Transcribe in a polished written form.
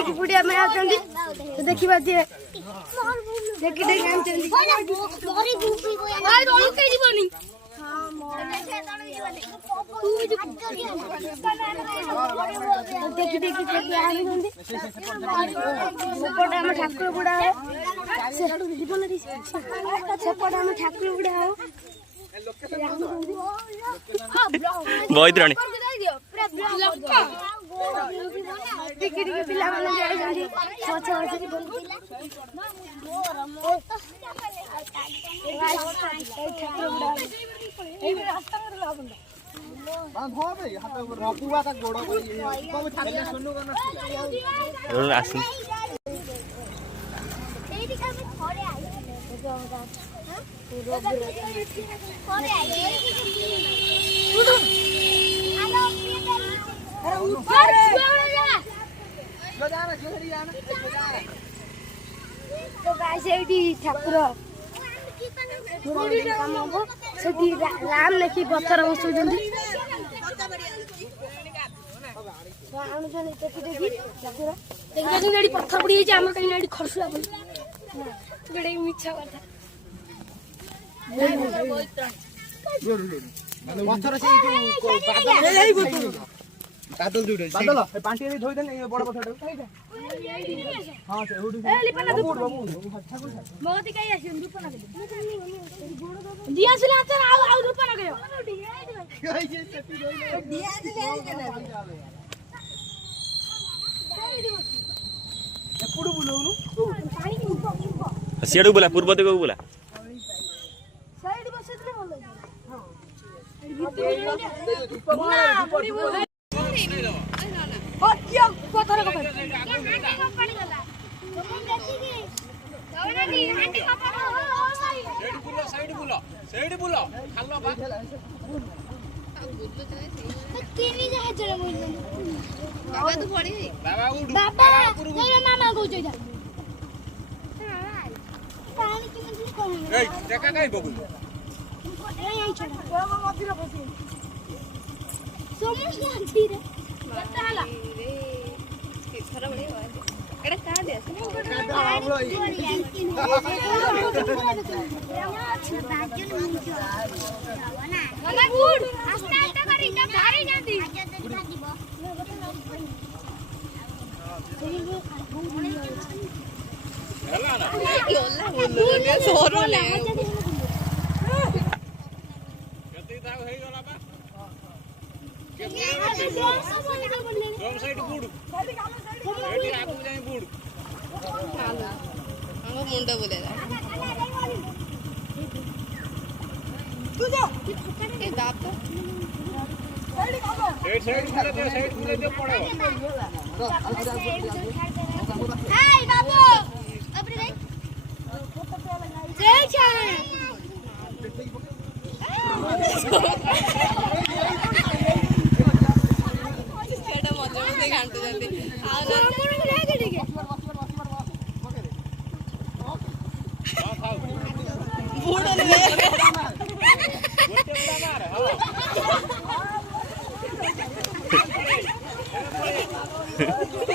देखि बुढ़िया में आछंदी तो देखिबा जे देखि देखि आछंदी मोरी भूपी को भाई रोलू के जीवनी हां मोर तू भी देखि देखि देखि आछंदी सेपट हम ठाकुर बुढ़ा है जीवन रे सेपट हम ठाकुर बुढ़ा है बैतरणी टिकी टिकी पिला माने जाई छछ तो गाइस एडी ठाकुर काम हो सेठी राम लेखी पत्थर बसुजंदी आनु जने देखि देखि ठाकुर देखि देखि पत्थर पड़ी जे हमर कहीं एडी खरसुआ बन गडे मिछा কথা पत्थर से कादल जुड़े बादल ए पांटी रे धोई देन ए बड़ पत्थर हां से उडी ए लिपना मोती काई आसी रुपना के दिया सुला त आ रुपना गयो दिया दिले एपुडू बुलोनु पानी सियाडू बोला पूर्व दिगो बोला साइड बसेतले बोल हां क्या पत्थर को पड़ी गला तुम देखी की दौड़ा दी हांडी का पड़ साइड बुलो खालो बा तीनी जहाज रे बोल बाबा तू पड़ी बाबा उठ बाबा तेरे मामा को जा पानी की मंदिर कौन ए टका काई बगु ए यही छोड़ा वो मत रो बसे समझ नहीं आती रे केता हला के खरा बड़ी हो एड़ा का दे मना गुड आस्ते आस्ते करी जब धारी जाती हला ना बोल के सोरो ले केते दाग हे गला बा दोम साइड बुड़ एटी आगु जाई बुड़ हम मुंडा बोलेला तू जा ए बाप तो साइड पूरे दे पड़े हाय बाबू अपने देख जय छाने केडा मजे में घंटे जाते आ ना मोर को ले ठीक है बूढ़ा ले गोटे